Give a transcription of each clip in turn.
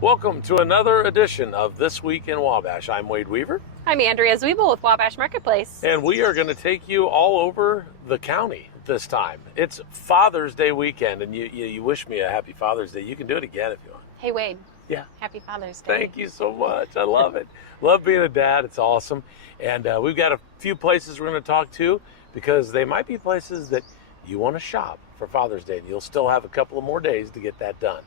Welcome to another edition of This Week in Wabash. I'm Wade Weaver. I'm Andrea Zwiebel with Wabash Marketplace. And we are going to take you all over the county this time. It's Father's Day weekend, and you wish me a happy Father's Day. You can do it again if you want. Hey, Wade. Yeah. Happy Father's Day. Thank you so much. I love it. Love being a dad. It's awesome. And we've got a few places we're going to talk to because they might be places that you want to shop for Father's Day. And you'll still have a couple of more days to get that done.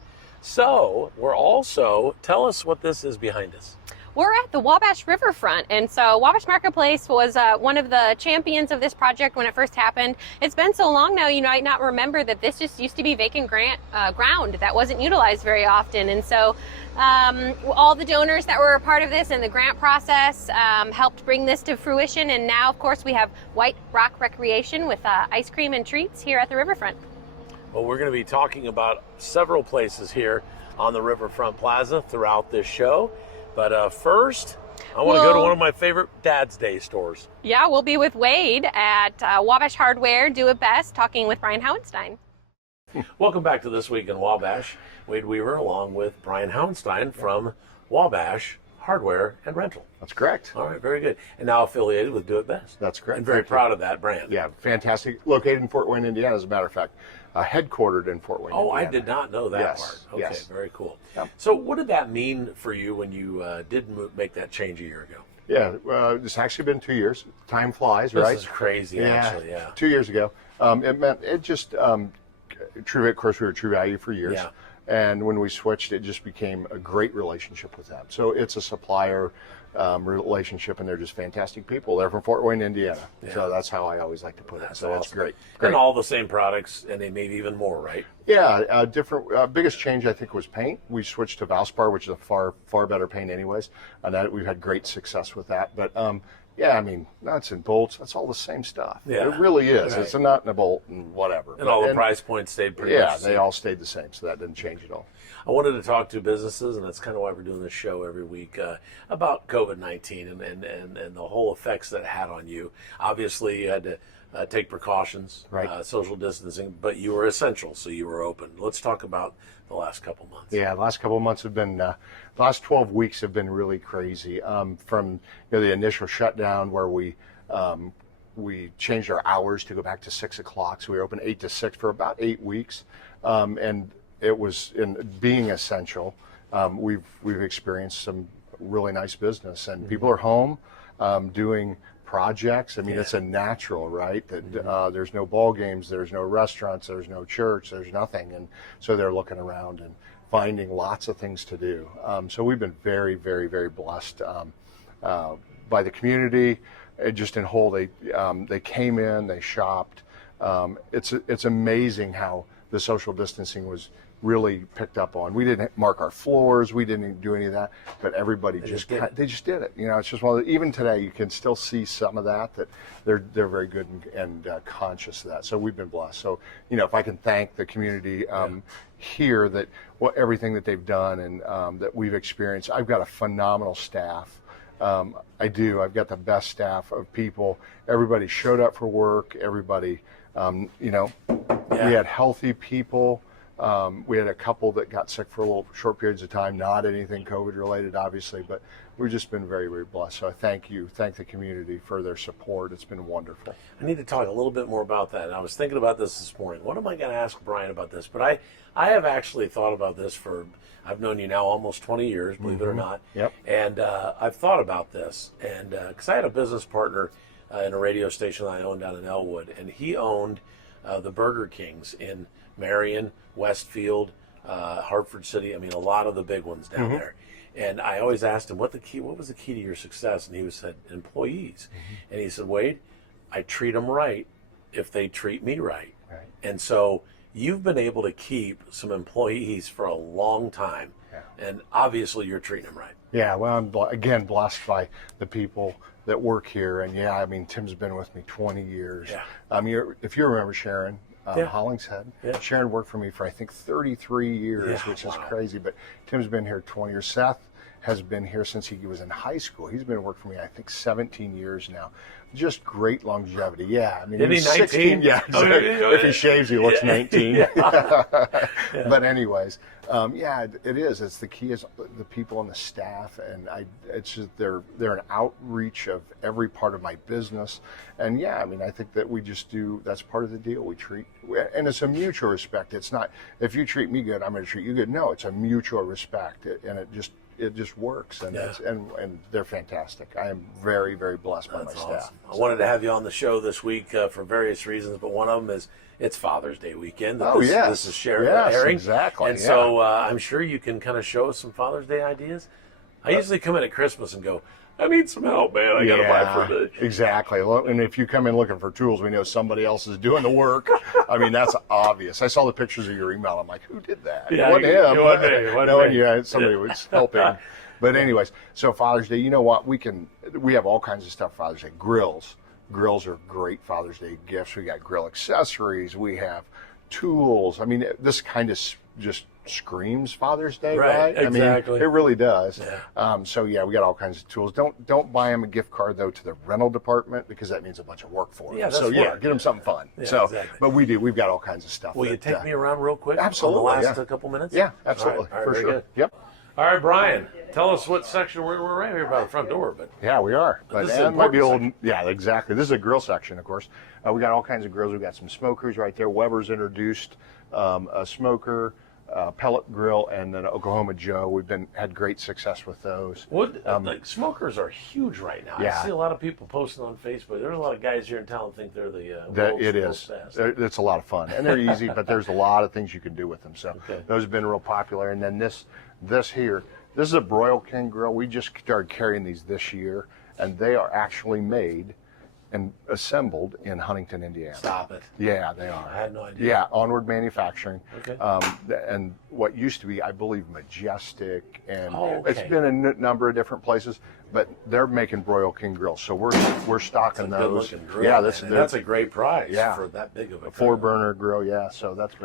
So we're also, tell us what this is behind us. We're at the Wabash Riverfront, and so Wabash Marketplace was one of the champions of this project when it first happened. It's been so long now, you might not remember that this just used to be vacant ground that wasn't utilized very often. And so all the donors that were a part of this and the grant process helped bring this to fruition. And now, of course, we have White Rock Recreation with ice cream and treats here at the Riverfront. Well, we're going to be talking about several places here on the Riverfront Plaza throughout this show. But first, I want to go to one of my favorite Dad's Day stores. Yeah, we'll be with Wade at Wabash Hardware, Do It Best, talking with Brian Hauenstein. Welcome back to This Week in Wabash. Wade Weaver along with Brian Hauenstein from Wabash Hardware and Rental. That's correct. All right, very good. And now affiliated with Do It Best. That's correct. And very proud of that brand. Yeah, fantastic. Located in Fort Wayne, Indiana, as a matter of fact. Headquartered in Fort Wayne, Indiana. I did not know that Yes, part. Okay, yes. Very cool. Yep. So what did that mean for you when you did make that change a year ago? Yeah, it's actually been 2 years. Time flies, right? This is crazy, actually, yeah. 2 years ago. It meant, it just, true, of course, we were True Value for years. Yeah. And when we switched, it just became a great relationship with them. So it's a supplier relationship, and they're just fantastic people. They're from Fort Wayne, Indiana. Yeah. So that's how I always like to put it. That's So awesome. it's great. And all the same products, and they maybe even more, right? Yeah, different. Biggest change I think was paint. We switched to Valspar, which is a far better paint, anyways. And that we've had great success with that. But yeah, I mean, nuts and bolts, that's all the same stuff. Yeah. It really is. Right. It's a nut and a bolt and whatever. And all the price points stayed pretty much the same. Yeah, they all stayed the same, so that didn't change at all. I wanted to talk to businesses, and that's kind of why we're doing this show every week, about COVID-19 and the whole effects that it had on you. Obviously, you had to take precautions, Right. social distancing, but you were essential, so you were open. Let's talk about the last couple months. Yeah, the last couple of months have been, the last 12 weeks have been really crazy. From the initial shutdown where we changed our hours to go back to 6 o'clock, so we were open 8 to 6 for about 8 weeks, and it was in being essential. We've experienced some really nice business, and people are home doing projects. I mean, it's a natural, right? That there's no ball games, there's no restaurants, there's no church, there's nothing, and so they're looking around and finding lots of things to do. So we've been very, very, very blessed by the community. Just in whole, they came in, they shopped. It's amazing how the social distancing was really picked up on. We didn't mark our floors, we didn't do any of that, but everybody they just did it. It's just one of even today you can still see some of that they're very good and conscious of that. So we've been blessed. So if I can thank the community here that everything that they've done and that we've experienced. I've got a phenomenal staff. I do. I've got the best staff of people. Everybody showed up for work. Everybody, we had healthy people. We had a couple that got sick for a little short periods of time, not anything COVID related, obviously, but we've just been very, very blessed. So I thank the community for their support. It's been wonderful. I need to talk a little bit more about that. And I was thinking about this morning. What am I going to ask Brian about this? But I have actually thought about this I've known you now almost 20 years, believe it or not. Yep. And I've thought about this. And because I had a business partner in a radio station that I owned down in Elwood, and he owned the Burger Kings in Marion, Westfield, Hartford City. I mean, a lot of the big ones down there. And I always asked him, what was the key to your success? And he said, employees. And he said, Wade, I treat them right if they treat me right. And so you've been able to keep some employees for a long time. Yeah. And obviously you're treating them right. Yeah, well, I'm again blessed by the people that work here. And yeah, I mean, Tim's been with me 20 years. Yeah. If you remember Sharon, Hollingshead. Yeah. Sharon worked for me for I think 33 years, which is crazy. But Tim's been here 20 years. Seth has been here since he was in high school. He's been working for me, I think, 17 years now. Just great longevity. Yeah, I mean, Isn't he was 19? 16. Yeah, exactly. If he shaves, he looks 19. Yeah. But anyways, yeah, it is. It's the key is the people and the staff, and it's just they're an outreach of every part of my business. And yeah, I mean, I think that we just do. That's part of the deal. We treat, and it's a mutual respect. It's not if you treat me good, I'm going to treat you good. No, it's a mutual respect, and it just works, and and they're fantastic. I am very, very blessed by my staff. Awesome. I wanted to have you on the show this week for various reasons, but one of them is it's Father's Day weekend. This is airing. Exactly. And so I'm sure you can kind of show us some Father's Day ideas. I usually come in at Christmas and go, I need some help, man. I got to buy for the... Exactly. And if you come in looking for tools, we know somebody else is doing the work. I mean, that's obvious. I saw the pictures of your email. I'm like, who did that? Yeah, it wasn't him. Somebody was helping. But anyways, so Father's Day, you know what? We have all kinds of stuff for Father's Day. Grills. Grills are great Father's Day gifts. We got grill accessories. We have tools. I mean, this kind of just screams Father's Day, right? Exactly. I mean, it really does. Yeah. So yeah, we got all kinds of tools. Don't buy them a gift card though to the rental department because that means a bunch of work for them. Yeah, so get them something fun. Yeah, so, exactly. But we've got all kinds of stuff. Will you take me around real quick? Absolutely. On the last couple minutes? Yeah, absolutely. All right, for very sure. Good. Yep. All right, Brian, tell us what section we're right here by the front door. But yeah, we are. But this is it might be old. section. Yeah, exactly. This is a grill section, of course. We got all kinds of grills. We got some smokers right there. Weber's introduced a smoker, pellet grill, and then Oklahoma Joe. We've had great success with those. Like smokers are huge right now. Yeah. I see a lot of people posting on Facebook. There's a lot of guys here in town that think they're the It is. It's a lot of fun, and they're easy, but there's a lot of things you can do with them. So those have been real popular. And then this here, this is a Broil King grill. We just started carrying these this year, and they are actually made and assembled in Huntington, Indiana. Stop it. Yeah, they are. I had no idea. Yeah, Onward Manufacturing. Okay. And what used to be, I believe, Majestic, and okay. it's been a number of different places, but they're making Broil King grills, so we're stocking That's a those. good-looking grill, yeah, that's a great price for that big of a grill. 4-burner grill. Yeah, so that's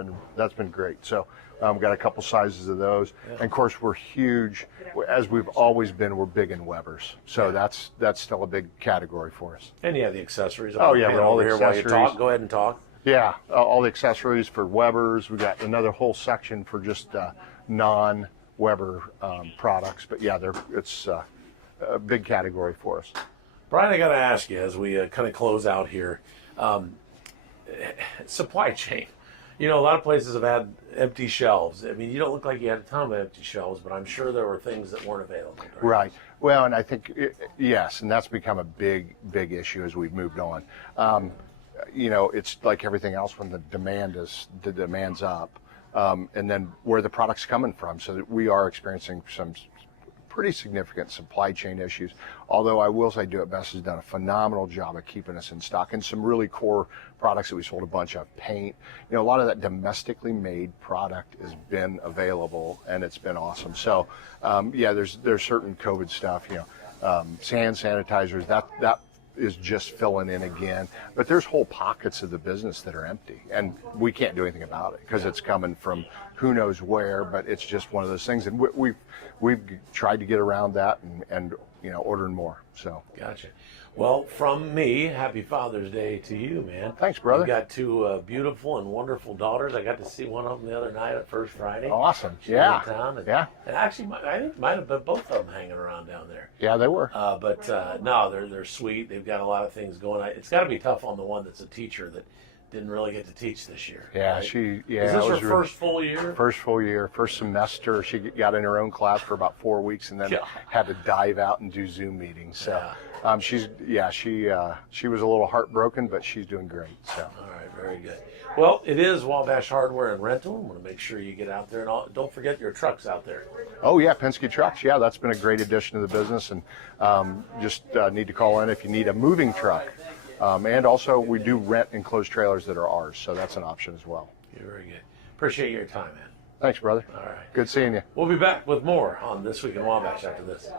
been great. So got a couple sizes of those, and of course we're huge, as we've always been. We're big in Webers, so that's still a big category for us. And you have the accessories. Oh yeah, all all the here while you accessories. talk. Go ahead and talk. Yeah, all the accessories for Webers. We got another whole section for just non-Weber products. But yeah, it's a big category for us. Brian, I got to ask you as we kind of close out here, supply chain. You know, a lot of places have had empty shelves. I mean, you don't look like you had a ton of empty shelves, but I'm sure there were things that weren't available. Right. Well, and I think, yes, and that's become a big issue as we've moved on. You know, it's like everything else when the demand's up, and then where the product's coming from. So that we are experiencing some pretty significant supply chain issues. Although I will say Do It Best has done a phenomenal job of keeping us in stock and some really core products that we sold a bunch of. Paint, you know, a lot of that domestically made product has been available, and it's been awesome. So yeah, there's certain COVID stuff, you know, hand sanitizers, that is just filling in again. But there's whole pockets of the business that are empty, and we can't do anything about it because it's coming from who knows where. But it's just one of those things, and we've tried to get around that and you know, ordering more. So gotcha. Well, from me, happy Father's Day to you, man. Thanks, brother. You've got two beautiful and wonderful daughters. I got to see one of them the other night at First Friday. Awesome. She Yeah. was in town, and, Yeah. and actually, I think might have been both of them hanging around down there. Yeah, they were. But no, they're sweet. They've got a lot of things going. It's got to be tough on the one that's a teacher that didn't really get to teach this year. Yeah, right? Is this it her was first full year? First full year, first semester. She got in her own class for about 4 weeks, and then had to dive out and do Zoom meetings. So she was a little heartbroken, but she's doing great. So all right, very good. Well, it is Wabash Hardware and Rental. I'm going to make sure you get out there, and don't forget your trucks out there. oh yeah, Penske trucks. Yeah, that's been a great addition to the business, and just need to call in if you need a moving truck. And also, we do rent enclosed trailers that are ours, so that's an option as well. You're very good. Appreciate your time, man. Thanks, brother. All right. Good seeing you. We'll be back with more on This Week in Wabash after this.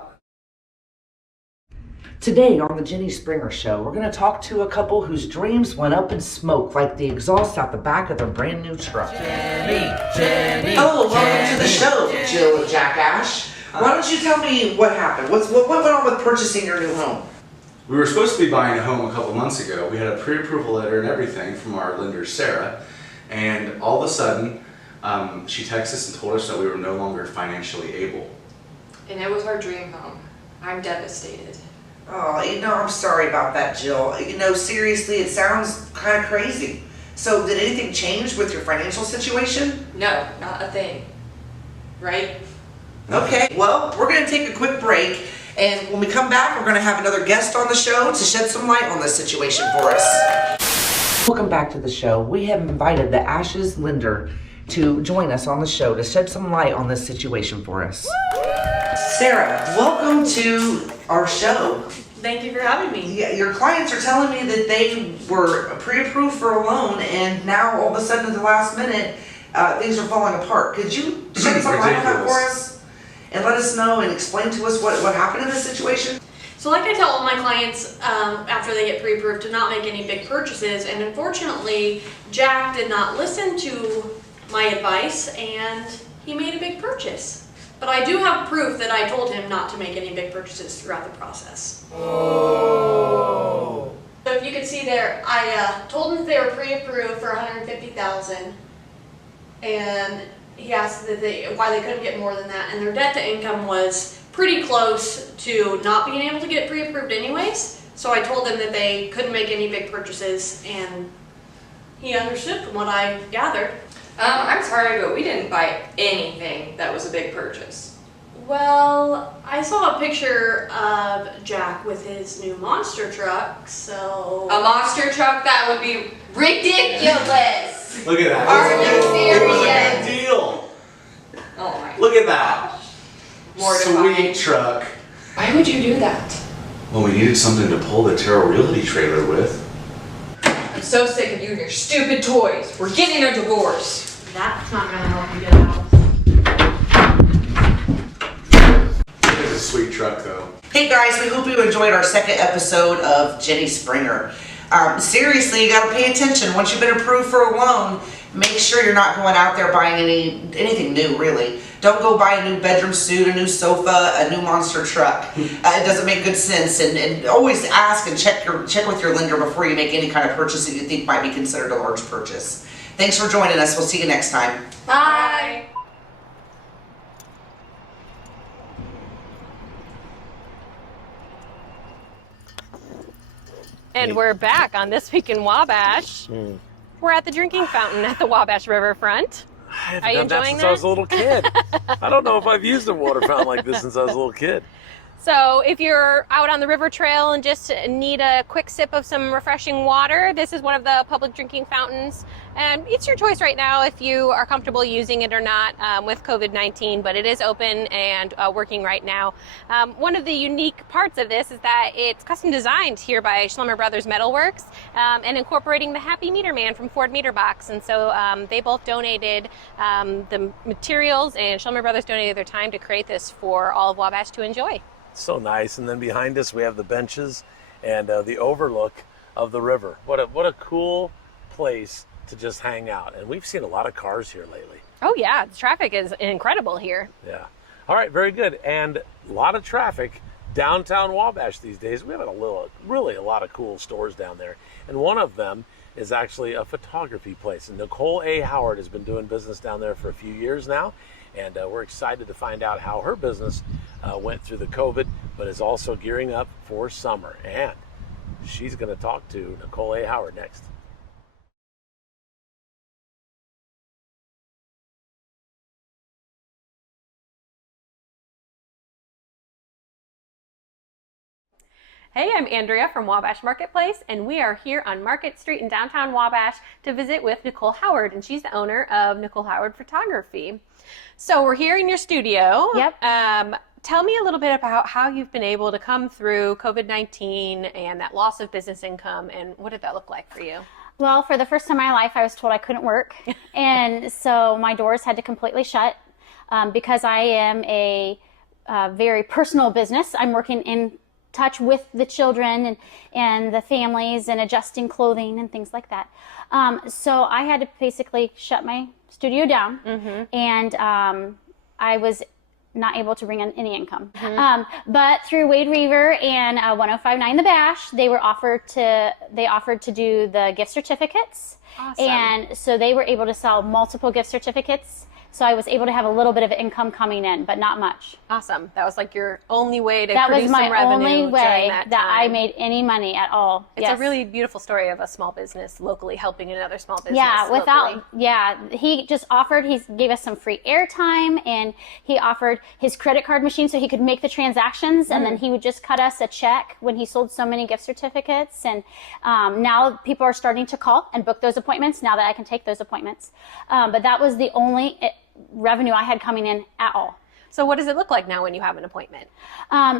Today on the Jenny Springer Show, we're going to talk to a couple whose dreams went up in smoke like the exhaust out the back of their brand new truck. Jenny. Hello, welcome to the show, Jill and Jack Ash. Why don't you tell me what happened? What went on with purchasing your new home? We were supposed to be buying a home a couple months ago. We had a pre-approval letter and everything from our lender, Sarah, and all of a sudden, she texted us and told us that we were no longer financially able. And it was our dream home. I'm devastated. Oh, I'm sorry about that, Jill. Seriously, it sounds kind of crazy. So, did anything change with your financial situation? No, not a thing. Right? Okay, well, we're going to take a quick break, and when we come back, we're going to have another guest on the show to shed some light on this situation for us. Welcome back to the show. We have invited the Ashes lender to join us on the show to shed some light on this situation for us. Sarah, welcome to our show. Thank you for having me. Yeah, your clients are telling me that they were pre-approved for a loan, and now all of a sudden at the last minute, things are falling apart. Could you shed some light on that for us and let us know and explain to us what happened in this situation? So like I tell all my clients after they get pre-approved to not make any big purchases, and unfortunately Jack did not listen to my advice and he made a big purchase. But I do have proof that I told him not to make any big purchases throughout the process. Oh. So if you could see there, I told him they were pre-approved for $150,000, and he asked that why they couldn't get more than that, and their debt to income was pretty close to not being able to get pre-approved anyways. So I told them that they couldn't make any big purchases, and he understood from what I gathered. I'm sorry, but we didn't buy anything that was a big purchase. Well, I saw a picture of Jack with his new monster truck, so... A monster truck? That would be ridiculous! Look at that. Are you It was a serious? good deal. Oh my Look at that. Mortifying. Sweet truck. Why would you do that? Well, we needed something to pull the Terrell Realty trailer with. I'm so sick of you and your stupid toys. We're getting a divorce. That's not gonna help you get out. It is a sweet truck, though. Hey guys, we hope you enjoyed our second episode of Jenny Springer. Seriously, you gotta pay attention. Once you've been approved for a loan, make sure you're not going out there buying anything new, really. Don't go buy a new bedroom suit, a new sofa, a new monster truck. It doesn't make good sense. And always ask and check with your lender before you make any kind of purchase that you think might be considered a large purchase. Thanks for joining us. We'll see you next time. Bye! And we're back on This Week in Wabash. We're at the drinking fountain at the Wabash Riverfront. Are you enjoying that? Since I was a little kid. I don't know if I've used a water fountain like this since I was a little kid. So if you're out on the river trail and just need a quick sip of some refreshing water, this is one of the public drinking fountains. And it's your choice right now if you are comfortable using it or not with COVID-19, but it is open and working right now. One of the unique parts of this is that it's custom designed here by Schlummer Brothers Metalworks and incorporating the Happy Meter Man from Ford Meter Box. And so they both donated the materials, and Schlummer Brothers donated their time to create this for all of Wabash to enjoy. So nice. And then behind us we have the benches and the overlook of the river. What a cool place to just hang out. And we've seen a lot of cars here lately. Oh yeah, the traffic is incredible here. Yeah. All right, very good. And a lot of traffic downtown Wabash these days. We have really a lot of cool stores down there. And one of them is actually a photography place. And Nicole A. Howard has been doing business down there for a few years now. And we're excited to find out how her business went through the COVID, but is also gearing up for summer. And she's going to talk to Nicole A. Howard next. Hey, I'm Andrea from Wabash Marketplace, and we are here on Market Street in downtown Wabash to visit with Nicole Howard, and she's the owner of Nicole Howard Photography. So we're here in your studio. Yep. Tell me a little bit about how you've been able to come through COVID-19 and that loss of business income, and what did that look like for you? Well, for the first time in my life, I was told I couldn't work. And so my doors had to completely shut because I am a very personal business. I'm working in touch with the children and the families and adjusting clothing and things like that. So I had to basically shut my studio down. Mm-hmm. And I was not able to bring in any income. But through Wade Reaver and 1059 The Bash, they offered to do the gift certificates. Awesome. And so they were able to sell multiple gift certificates. So I was able to have a little bit of income coming in, but not much. Awesome. That was like your only way to That produce was my some revenue only way during that I time. made any money at all. It's Yes. a really beautiful story of a small business locally helping another small business. Yeah, locally. he just offered, he gave us some free airtime, and he offered his credit card machine so he could make the transactions, and then he would just cut us a check when he sold so many gift certificates. And now people are starting to call and book those appointments now that I can take those appointments. But that was the only revenue I had coming in at all. So what does it look like now when you have an appointment?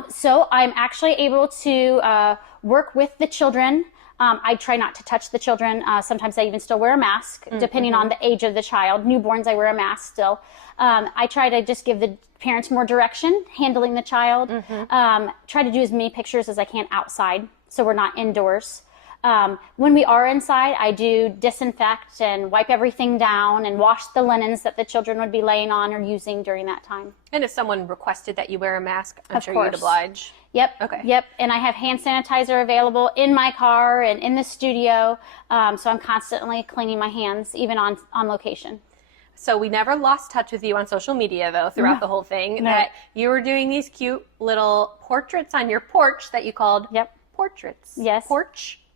So I'm actually able to work with the children. I try not to touch the children. Sometimes I even still wear a mask, depending on the age of the child. Newborns, I wear a mask still. I try to just give the parents more direction, handling the child. Try to do as many pictures as I can outside, so we're not indoors. When we are inside, I do disinfect and wipe everything down and wash the linens that the children would be laying on or using during that time. And if someone requested that you wear a mask, I'm Of sure course. you'd oblige. Yep. Okay. Yep. And I have hand sanitizer available in my car and in the studio. So I'm constantly cleaning my hands, even on location. So we never lost touch with you on social media, though, throughout the whole thing, that you were doing these cute little portraits on your porch that you called portraits. Yes.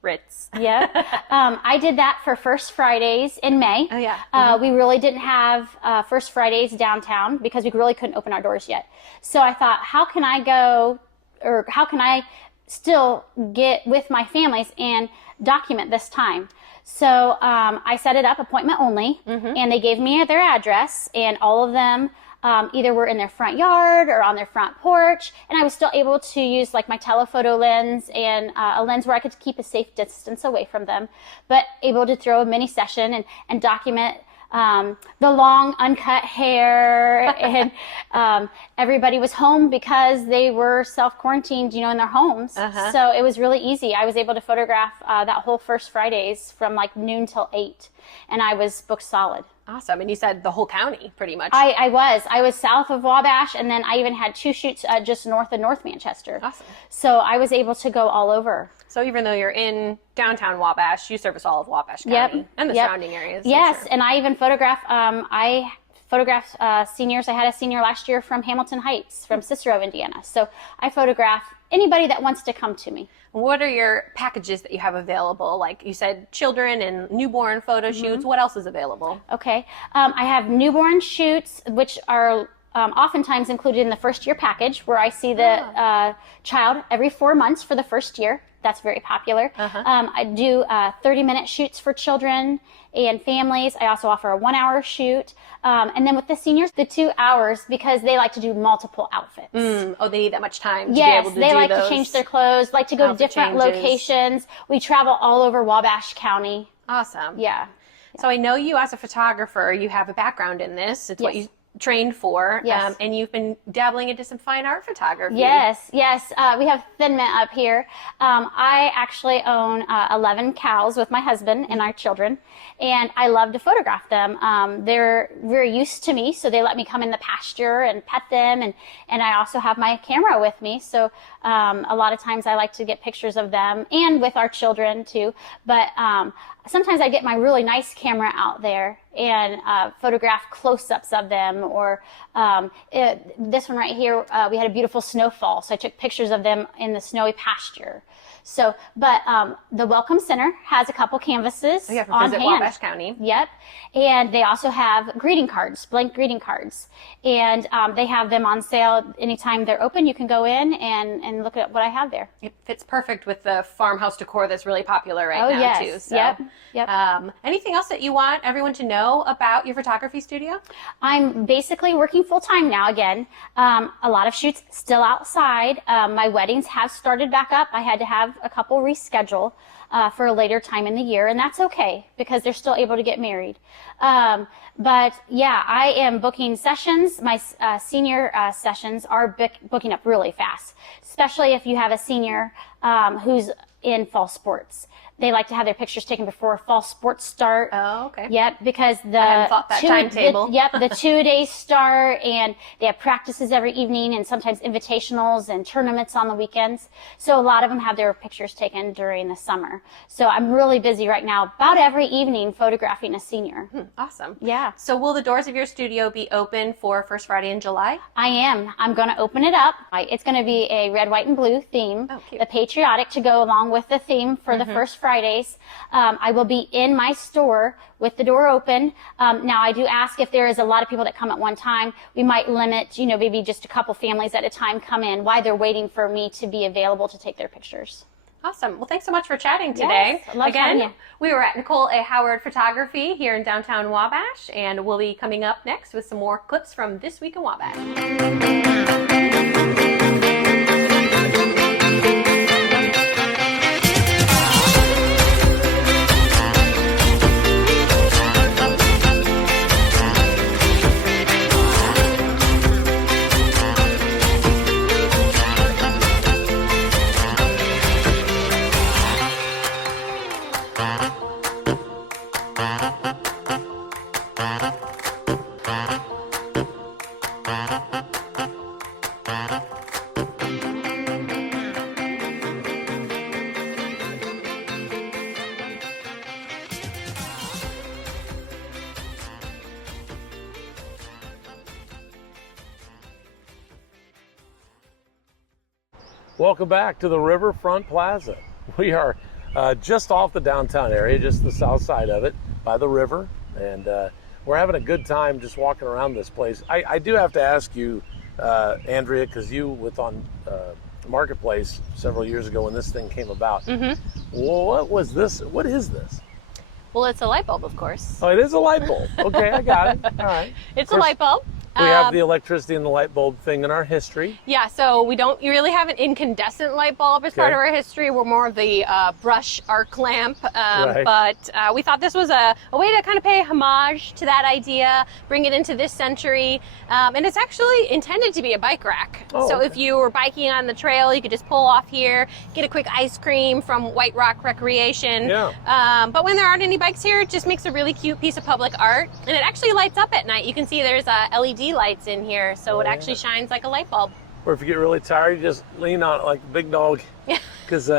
Ritz. Yeah. I did that for First Fridays in May. Oh, yeah. We really didn't have First Fridays downtown because we really couldn't open our doors yet. So I thought, how can I still get with my families and document this time? So I set it up appointment only, and they gave me their address, and all of them either were in their front yard or on their front porch, and I was still able to use like my telephoto lens and a lens where I could keep a safe distance away from them, but able to throw a mini session and document the long uncut hair, and everybody was home because they were self-quarantined, in their homes. So it was really easy. I was able to photograph that whole First Fridays from like noon till 8, and I was booked solid. Awesome. And you said the whole county, pretty much. I was south of Wabash, and then I even had 2 shoots just north of North Manchester. Awesome. So I was able to go all over. So even though you're in downtown Wabash, you service all of Wabash County and the surrounding areas. Yes, I'm sure. and I even photograph. I photographed seniors. I had a senior last year from Hamilton Heights, from Cicero, Indiana. So I photograph anybody that wants to come to me. What are your packages that you have available? Like you said, children and newborn photo shoots. What else is available? Okay. I have newborn shoots, which are oftentimes included in the first year package, where I see the child every 4 months for the first year. That's very popular. I do 30-minute shoots for children and families. I also offer a 1-hour shoot. And then with the seniors, the 2 hours, because they like to do multiple outfits. Oh, they need that much time to Yes, be able to they do like those to change their clothes, like to go to outfit different changes. locations. We travel all over Wabash County. Awesome. Yeah. So I know you as a photographer, you have a background in this. It's what you trained for. Yes. And you've been dabbling into some fine art photography. Yes. We have Thin Mint up here. I actually own 11 cows with my husband and our children, and I love to photograph them. They're very used to me, so they let me come in the pasture and pet them, and I also have my camera with me, so a lot of times I like to get pictures of them and with our children too, but sometimes I get my really nice camera out there and photograph close-ups of them, or this one right here, we had a beautiful snowfall, so I took pictures of them in the snowy pasture. So, but the Welcome Center has a couple canvases You have to on visit hand. Wabash County. Yep, and they also have greeting cards, blank greeting cards, and they have them on sale anytime they're open. You can go in and look at what I have there. It fits perfect with the farmhouse decor that's really popular right now, yes. too. So, Yep. Anything else that you want everyone to know about your photography studio? I'm basically working full-time now again. A lot of shoots still outside. My weddings have started back up. I had to have a couple reschedule for a later time in the year, and that's okay because they're still able to get married. But yeah, I am booking sessions. My senior sessions are booking up really fast, especially if you have a senior who's in fall sports. They like to have their pictures taken before fall sports start. Oh, okay. Yep, because the hadn't thought that timetable. the 2 days start, and they have practices every evening, and sometimes invitationals and tournaments on the weekends. So a lot of them have their pictures taken during the summer. So I'm really busy right now, about every evening, photographing a senior. Awesome. Yeah. So will the doors of your studio be open for First Friday in July? I am. I'm going to open it up. It's going to be a red, white, and blue theme. Oh, cute. The patriotic to go along with the theme for the First Fridays. I will be in my store with the door open. Now, I do ask if there is a lot of people that come at one time, we might limit, maybe just a couple families at a time come in while they're waiting for me to be available to take their pictures. Awesome. Well, thanks so much for chatting today. Yes, I love having you. We were at Nicole A. Howard Photography here in downtown Wabash, and we'll be coming up next with some more clips from This Week in Wabash. Welcome back to the Riverfront Plaza. We are just off the downtown area, just the south side of it, by the river, and we're having a good time just walking around this place. I do have to ask you, Andrea, because you with on Marketplace several years ago when this thing came about. Well, what was this? What is this? Well, it's a light bulb, of course. Oh, it is a light bulb. Okay, I got it. All right. It's a light bulb. We have the electricity and the light bulb thing in our history. Yeah, so we don't really have an incandescent light bulb as part of our history. We're more of the brush arc lamp. But we thought this was a way to kind of pay homage to that idea, bring it into this century. And it's actually intended to be a bike rack. So if you were biking on the trail, you could just pull off here, get a quick ice cream from White Rock Recreation. But when there aren't any bikes here, it just makes a really cute piece of public art. And it actually lights up at night. You can see there's a LED lights in here, so it actually shines like a light bulb. Or if you get really tired, you just lean on it like a big dog, because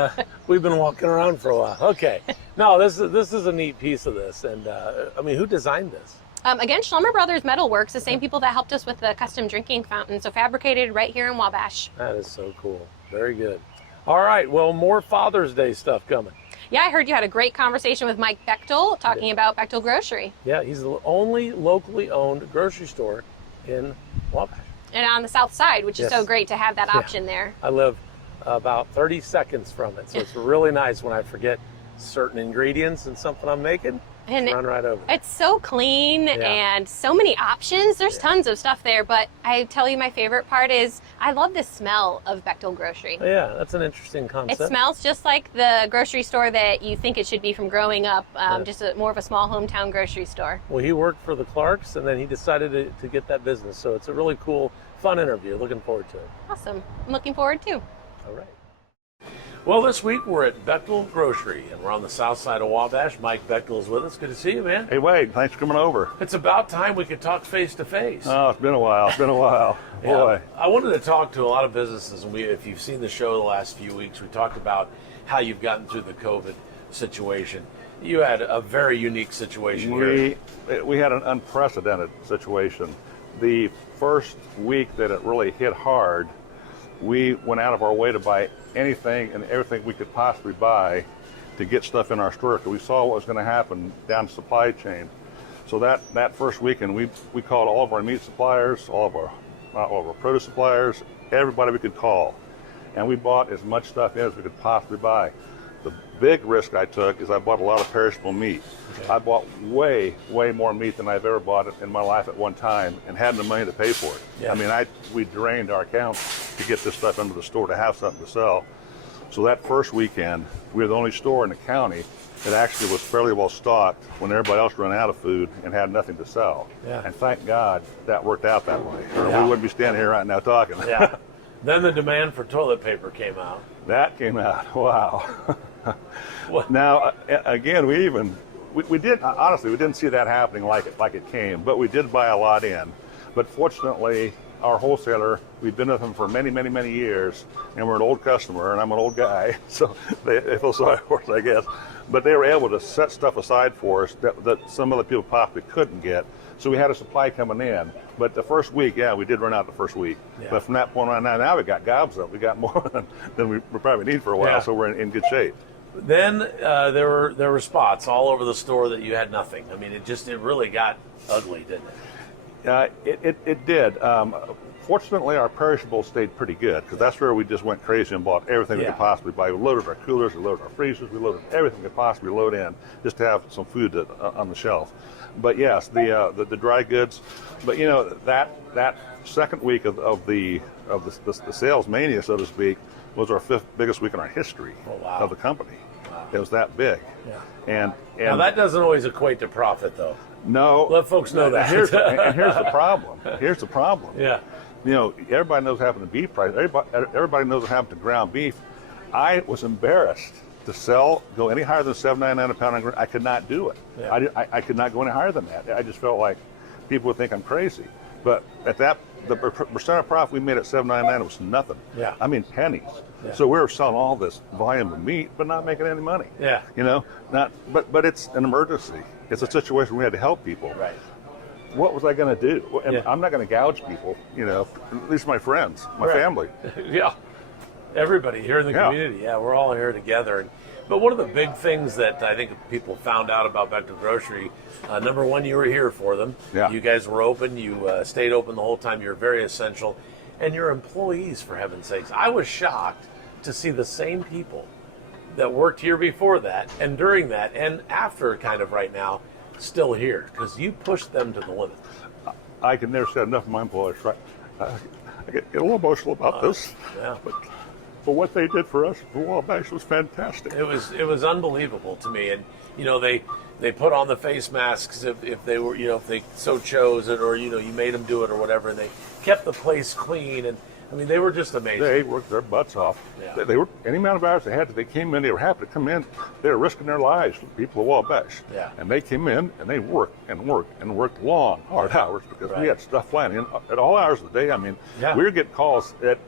we've been walking around for a while. Okay, no, this is a neat piece of this, and I mean, who designed this? Again, Schlummer Brothers Metalworks, the same people that helped us with the custom drinking fountain, so fabricated right here in Wabash. That is so cool. Very good. All right, well, more Father's Day stuff coming. Yeah, I heard you had a great conversation with Mike Bechtel talking about Bechtel Grocery. Yeah, he's the only locally owned grocery store in Wabash. And on the south side, which is so great to have that option there. I live about 30 seconds from it, so it's really nice when I forget certain ingredients in something I'm making. And run right over. It's so clean and so many options. There's tons of stuff there, but I tell you my favorite part is I love the smell of Bechtel Grocery. Yeah, that's an interesting concept. It smells just like the grocery store that you think it should be from growing up, just more of a small hometown grocery store. Well, he worked for the Clarks, and then he decided to get that business, so it's a really cool, fun interview. Looking forward to it. Awesome. I'm looking forward too. All right. Well, this week we're at Bechtel Grocery, and we're on the south side of Wabash. Mike Bechtel is with us. Good to see you, man. Hey, Wade. Thanks for coming over. It's about time we could talk face to face. Oh, it's been a while. It's been a while. Boy. I wanted to talk to a lot of businesses, and if you've seen the show the last few weeks, we talked about how you've gotten through the COVID situation. You had a very unique situation here. We had an unprecedented situation. The first week that it really hit hard, we went out of our way to buy anything and everything we could possibly buy to get stuff in our store, because we saw what was going to happen down the supply chain. So that first weekend, we called all of our meat suppliers, all of our produce suppliers, everybody we could call, and we bought as much stuff in as we could possibly buy. The big risk I took is I bought a lot of perishable meat. Okay. I bought way more meat than I've ever bought in my life at one time, and had the money to pay for it. Yeah. I mean, we drained our accounts to get this stuff into the store to have something to sell. So that first weekend, we were the only store in the county that actually was fairly well stocked when everybody else ran out of food and had nothing to sell. Yeah. And thank God that worked out that way, or we wouldn't be standing here right now talking. Yeah. Then the demand for toilet paper came out. That came out. Wow. Now, again, we did honestly, we didn't see that happening like it came, but we did buy a lot in. But fortunately, our wholesaler, we've been with them for many, many, many years, and we're an old customer, and I'm an old guy, so they feel sorry for us, I guess. But they were able to set stuff aside for us that some other people possibly couldn't get. So we had a supply coming in. But the first week, yeah, we did run out the first week. Yeah. But from that point on, now we got gobs up. We got more than we probably need for a while, yeah. So we're in good shape. Then there were spots all over the store that you had nothing. I mean, it really got ugly, didn't it? It did. Fortunately, our perishables stayed pretty good because that's where we just went crazy and bought everything we could possibly buy. We loaded our coolers, we loaded our freezers, we loaded everything we could possibly load in just to have some food on the shelf. But yes, the dry goods. But you know that second week of the sales mania, so to speak, was our fifth biggest week in our history of the company. Wow. It was that big. Yeah. And now that doesn't always equate to profit, though. No. Let folks know that. Here's the problem. Here's the problem. Yeah. You know, everybody knows what happened to beef price. Everybody knows what happened to ground beef. I was embarrassed to go any higher than $7.99 a pound on ground. I could not do it. Yeah. I could not go any higher than that. I just felt like people would think I'm crazy. But at that, the percent of profit we made at $7.99 was nothing. Yeah. I mean pennies. Yeah. So we were selling all this volume of meat, but not making any money. Yeah. You know, but it's an emergency. It's a situation we had to help people. Right. What was I going to do? And yeah. I'm not going to gouge people, you know, at least my friends, my family. Yeah. Everybody here in the community. Yeah, we're all here together. But one of the big things that I think people found out about Bechtel Grocery, number one, you were here for them. Yeah. You guys were open. You stayed open the whole time. You're very essential. And your employees, for heaven's sakes. I was shocked to see the same people that worked here before that and during that and after kind of right now still here because you pushed them to the limit. I can never say enough of my employees. Right? I get a little emotional about this. Yeah. But what they did for us for Wabash was fantastic. It was unbelievable to me. And you know they put on the face masks if they were, you know, if they so chose it, or you know, you made them do it or whatever, and they kept the place clean. And I mean, they were just amazing. They worked their butts off. Yeah. They were any amount of hours they had. They came in. They were happy to come in. They were risking their lives for the people of Wabash. Yeah. And they came in and they worked and worked and worked long, hard hours because we had stuff flying in at all hours of the day. I mean, we were getting calls at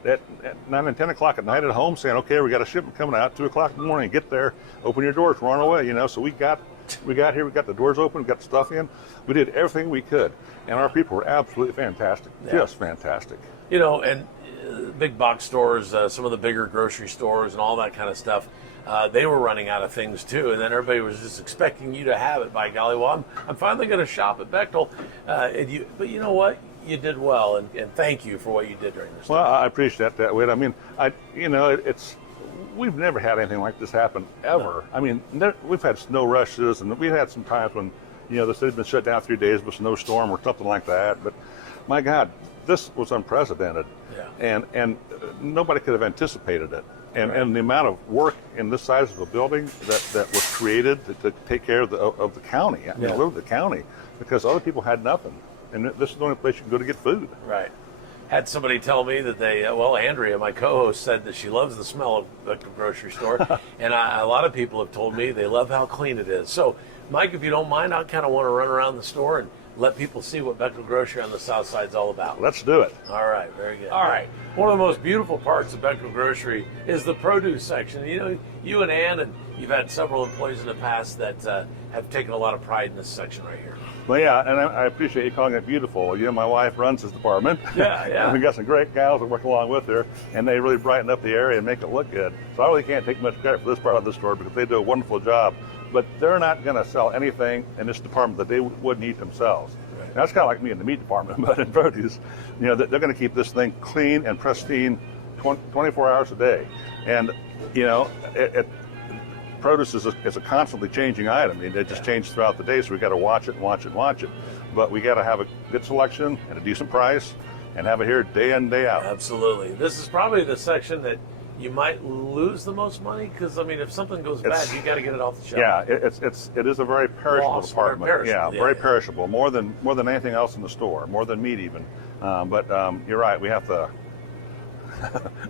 9 and 10 o'clock at night at home saying, "Okay, we got a shipment coming out 2 o'clock in the morning. Get there, open your doors, we're on our way." You know, so we got here. We got the doors open. We got the stuff in. We did everything we could, and our people were absolutely fantastic. Just fantastic. You know, and big box stores, some of the bigger grocery stores and all that kind of stuff, they were running out of things too, and then everybody was just expecting you to have it. By golly, well, I'm finally going to shop at Bechtel. But you know what? You did well, and thank you for what you did during this time. Well, I appreciate that, Wade. I mean, we've never had anything like this happen ever. No. I mean, we've had snow rushes, and we've had some times when, you know, the city's been shut down 3 days with a snowstorm or something like that. But my God, this was unprecedented, and nobody could have anticipated it. And the amount of work in this size of a building that was created to take care of the county, I mean, literally the county, because other people had nothing, and this is the only place you can go to get food. Right. Had somebody tell me that Andrea, my co-host, said that she loves the smell of Bechtel Grocery Store, and a lot of people have told me they love how clean it is. So, Mike, if you don't mind, I kind of want to run around the store and let people see what Bechtel Grocery on the south side is all about. Let's do it. All right, very good. All right, one of the most beautiful parts of Bechtel Grocery is the produce section. You know, you and Ann, and you've had several employees in the past that have taken a lot of pride in this section right here. Well, yeah, and I appreciate you calling it beautiful. You know, my wife runs this department. Yeah. And we got some great gals that work along with her, and they really brighten up the area and make it look good. So I really can't take much credit for this part of the store because they do a wonderful job. But they're not going to sell anything in this department that they wouldn't eat themselves. Right. Now, that's kind of like me in the meat department, but in produce, you know, they're going to keep this thing clean and pristine 24 hours a day. And, you know, produce is a constantly changing item. I mean, it just changes throughout the day, so we got to watch it and watch it and watch it. But we got to have a good selection at a decent price and have it here day in, day out. Absolutely. This is probably the section that you might lose the most money because, I mean, if something goes bad, you got to get it off the shelf. Yeah, it is a very perishable department. Very perishable, more than anything else in the store, more than meat even. But you're right, we have to.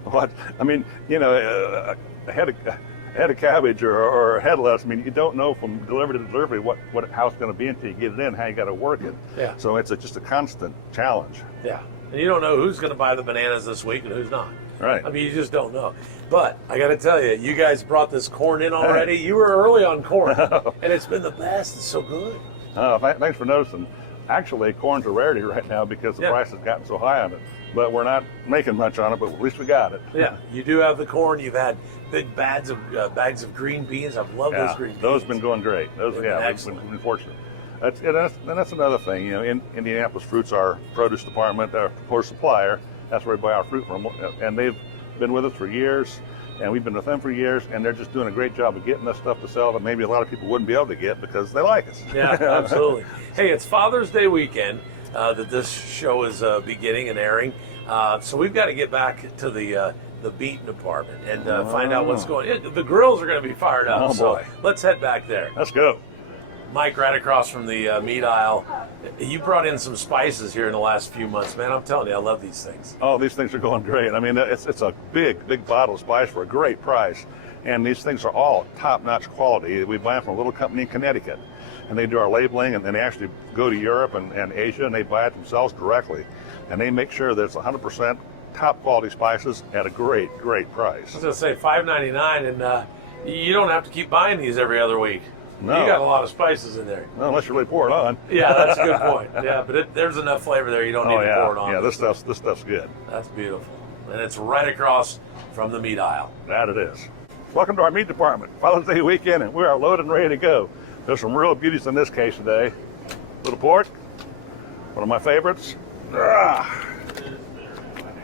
What I mean, you know, head of cabbage or head lettuce. I mean, you don't know from delivery to delivery how it's going to be until you get it in, how you got to work it. Yeah. So it's just a constant challenge. Yeah. And you don't know who's going to buy the bananas this week and who's not. Right. I mean, you just don't know. But I got to tell you, you guys brought this corn in already. You were early on corn, and it's been the best. It's so good. Thanks for noticing. Actually, corn's a rarity right now because the price has gotten so high on it. But we're not making much on it, but at least we got it. Yeah, you do have the corn. You've had big bags of green beans. I've loved those green beans. Those have been going great. We've been fortunate. That's another thing. You know, in Indianapolis, Fruit's our produce department, our produce supplier. That's where we buy our fruit from. And they've been with us for years, and we've been with them for years, and they're just doing a great job of getting us stuff to sell that maybe a lot of people wouldn't be able to get because they like us. Yeah, absolutely. Hey, it's Father's Day weekend that this show is beginning and airing. So we've got to get back to the meat department and find out what's going on. The grills are going to be fired up. Oh, boy. So let's head back there. Let's go. Mike, right across from the meat aisle. You brought in some spices here in the last few months, man. I'm telling you, I love these things. Oh, these things are going great. I mean, it's a big bottle of spice for a great price. And these things are all top-notch quality. We buy them from a little company in Connecticut. And they do our labeling, and then they actually go to Europe and Asia, and they buy it themselves directly. And they make sure that it's 100% top-quality spices at a great price. I was going to say $5.99, and you don't have to keep buying these every other week. No. You got a lot of spices in there. Well, unless you really pour it on. Yeah, that's a good point. Yeah, but there's enough flavor there. You don't need to pour it on. Yeah, this stuff's good. That's beautiful. And it's right across from the meat aisle. That it is. Welcome to our meat department. Father's Day weekend, and we are loaded and ready to go. There's some real beauties in this case today. Little pork, one of my favorites.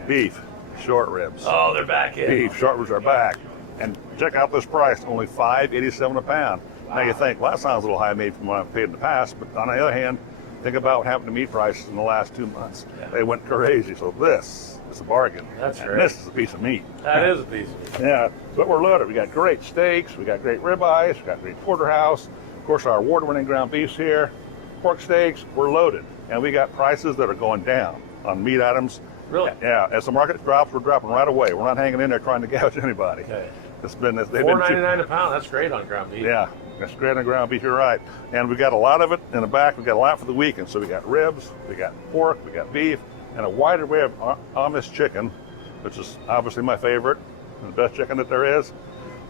Beef, short ribs. Oh, they're back in. Beef, short ribs are back. And check out this price, only $5.87 a pound. Wow. Now you think, well, that sounds a little high maybe from what I've paid in the past, but on the other hand, think about what happened to meat prices in the last 2 months. Yeah. They went crazy, so this is a bargain. That's and great. This is a piece of meat. That is a piece of meat. Yeah, but we're loaded. We got great steaks, we got great ribeyes, we got great porterhouse, of course our award-winning ground beefs here, pork steaks, we're loaded. And we got prices that are going down on meat items. Really? Yeah, as the market drops, we're dropping right away. We're not hanging in there trying to gouge anybody. Okay. $4.99 a pound. That's great on ground beef. Yeah, that's great on ground beef. You're right. And we got a lot of it in the back. We got a lot for the weekend. So we got ribs, we got pork, we got beef, and a wide array of Amish chicken, which is obviously my favorite and the best chicken that there is,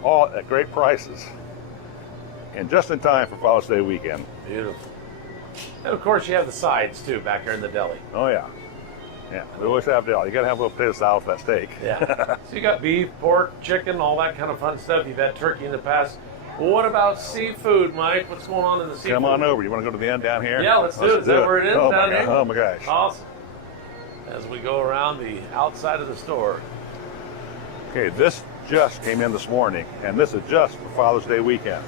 all at great prices. And just in time for Father's Day weekend. Beautiful. And of course, you have the sides too back here in the deli. Oh yeah. Yeah, we always have deli. You got to have a little potato salad for that steak. Yeah. So you got beef, pork, chicken, all that kind of fun stuff. You've had turkey in the past. Well, what about seafood, Mike? What's going on in the seafood? Come on over. You want to go to the end down here? Yeah, let's do it. Is that where it is down here? Oh my gosh. Awesome. As we go around the outside of the store. Okay, this just came in this morning, and this is just for Father's Day weekend.